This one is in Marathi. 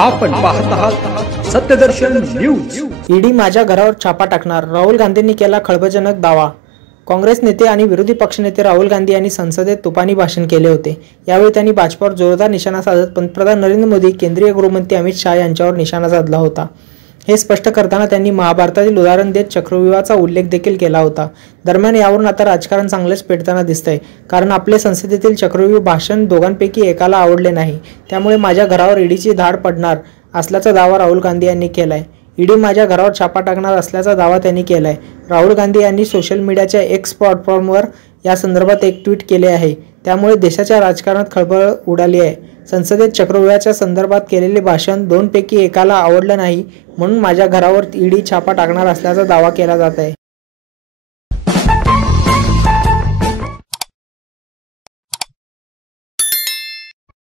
आपण पाहत आहात सत्यदर्शन न्यूज। ईडी माझ्या घरावर छापा टाकणार, राहुल गांधींनी केला खळबळजनक दावा। काँग्रेस नेते आणि विरोधी पक्षनेते राहुल गांधी यांनी संसदेत तुफानी भाषण केले होते। यावेळी त्यांनी भाजपावर जोरदार निशाणा साधत पंतप्रधान नरेंद्र मोदी, केंद्रीय गृहमंत्री अमित शाह यांच्यावर निशाणा साधला होता। हे स्पष्ट करताना त्यांनी महाभारतातील उदाहरण देत चक्रव्यूहाचा उल्लेख देखील केला होता। दरम्यान यावरून आता राजकारण चांगलेच पेटताना दिसतंय, कारण आपले संसदेतील चक्रव्यूह भाषण दोघांपैकी एकाला आवडले नाही। त्यामुळे माझ्या घरावर ईडीची धाड पडणार असल्याचा दावा राहुल गांधी यांनी केलाय। ईडी माझ्या घरावर छापा टाकणार असल्याचा दावा त्यांनी केलाय। राहुल गांधी यांनी सोशल मीडियाच्या एक्स प्लॅटफॉर्मवर या संदर्भात एक ट्विट केले आहे। त्यामुळे देशाच्या राजकारणात खळबळ उडाली आहे। संसदेत चक्रव्यूहाच्या संदर्भात केलेले भाषण दोनपैकी एकाला आवडलं नाही, म्हणून माझ्या घरावर ईडी छापा टाकणार असल्याचा दावा केला जात आहे।